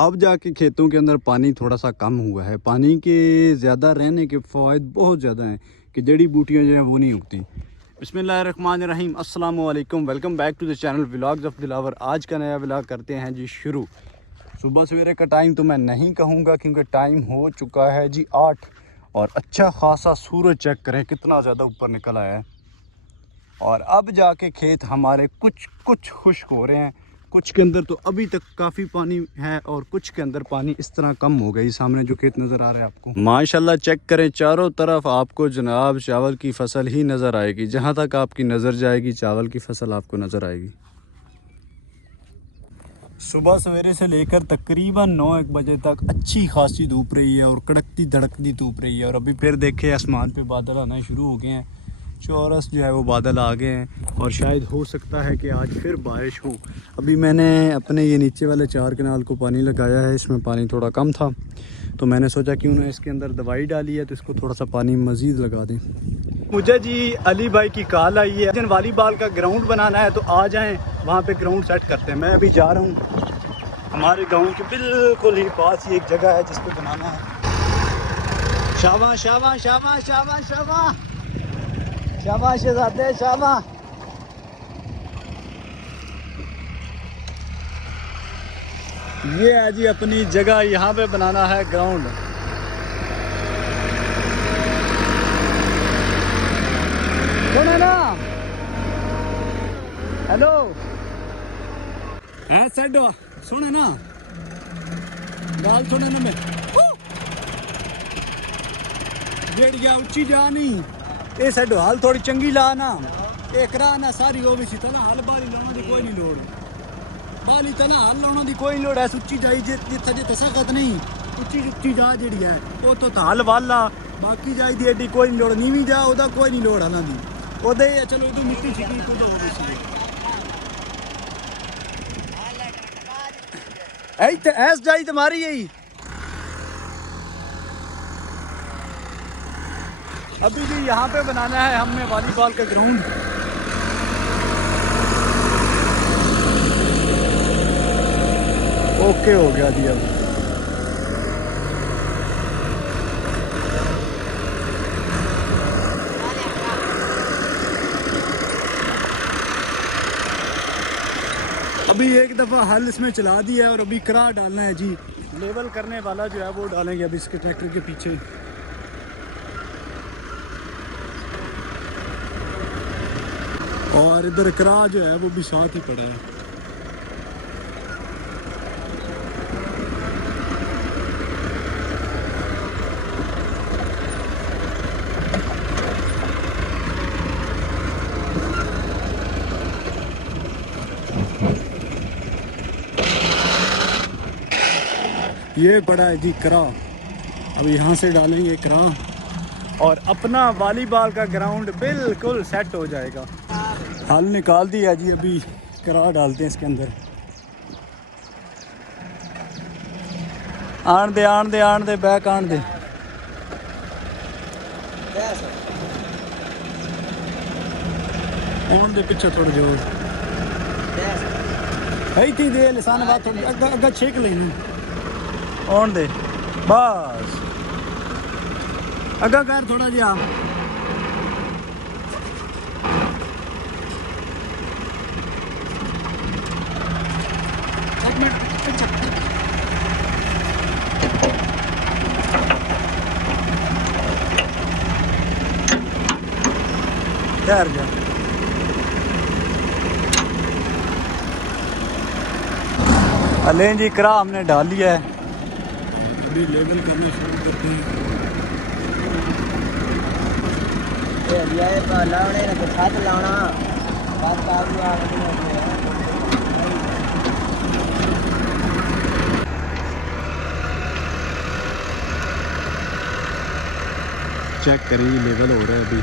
अब जाके खेतों के अंदर पानी थोड़ा सा कम हुआ है। पानी के ज़्यादा रहने के फ़वाइद बहुत ज़्यादा हैं कि जड़ी बूटियाँ जो हैं वो नहीं उगती। बिस्मिल्लाहिर्रहमानिर्रहीम, अस्सलाम वालेकुम, welcome back to the channel vlogs of Dilawar. आज का नया व्लॉग करते हैं जी शुरू। सुबह सवेरे का टाइम तो मैं नहीं कहूँगा क्योंकि टाइम हो चुका है जी 8 और अच्छा खासा सूरज चेक करें कितना ज़्यादा ऊपर निकल आया है। और अब जाके खेत हमारे कुछ खुश्क हो रहे हैं, कुछ के अंदर तो अभी तक काफ़ी पानी है और कुछ के अंदर पानी इस तरह कम हो गई। सामने जो खेत नज़र आ रहे हैं आपको, माशाल्लाह चेक करें, चारों तरफ आपको जनाब चावल की फसल ही नज़र आएगी। जहाँ तक आपकी नज़र जाएगी चावल की फसल आपको नज़र आएगी। सुबह सवेरे से लेकर तकरीबन 9-1 बजे तक अच्छी खासी धूप रही है और कड़कती धड़कती धूप रही है। और अभी फिर देखे आसमान पे बादल आना शुरू हो गए हैं, चौरस जो है वो बादल आ गए हैं और शायद हो सकता है कि आज फिर बारिश हो। अभी मैंने अपने ये नीचे वाले 4 कनाल को पानी लगाया है, इसमें पानी थोड़ा कम था तो मैंने सोचा कि उन्होंने इसके अंदर दवाई डाली है तो इसको थोड़ा सा पानी मज़ीद लगा दें। मुझे जी अली भाई की कॉल आई है, जिन वॉलीबॉल का ग्राउंड बनाना है तो आ जाएं, वहाँ पे ग्राउंड सेट करते हैं। मैं अभी जा रहा हूँ, हमारे गाँव के बिल्कुल ही पास ही एक जगह है जिस पे बनाना है। शाबाश शाबाश शाबाश शाबाश शाबाश शाबाश शहजादे शाबाश। ये है जी अपनी जगह, यहाँ पे बनाना है ग्राउंड। सुने ना, हेलो हाँ सेडो सुने ना, गाल सुने ना, मैं जेड़ गया उच्ची जा नहीं, ये साइड हाल थोड़ी चंगी ला ना, एक राह ना सारी वो भी सी तना हाल बाली लाने की कोई नहीं लोड़, बाली तना हाल लाने की कोई लोड़ है। उच्ची जाई जितना जितना सख्त नहीं, उच्ची जा जी है वो तो हाल वाला, बाकी जाई दी एडी कोई नहीं लोड़, नीवी जा ओदा कोई नहीं लोड़ हालां दी ओदे। चलो इधर मिट्टी छिकी तो हो गई सी ऐस जाई तुम्हारी यही। अभी भी यहाँ पे बनाना है हमने वॉलीबॉल का ग्राउंड। ओके हो गया जी। अभी एक दफ़ा हल इसमें चला दिया है और अभी करा डालना है जी। लेवल करने वाला जो है वो डालेंगे अभी इसके ट्रैक्टर के पीछे। और इधर करा जो है वो भी साथ ही पड़ा है। ये पड़ा है जी करा, अब यहाँ से डालेंगे करा और अपना वॉलीबॉल का ग्राउंड बिल्कुल सेट हो जाएगा। हल निकाल दिया जी, अभी करा डालते हैं इसके अंदर। आन दे बैक आन दे। आन दे पीछे थोड़ा जोर है थी दे लिसान बात अगर छेक लेना आन दे बस अगा कर थोड़ा जी। आप ठहर जा। अलें जी करा हमने डाल लिया है, अभी लेवल करना शुरू करते हैं। चेक करिए लेवल हो रहा है अभी।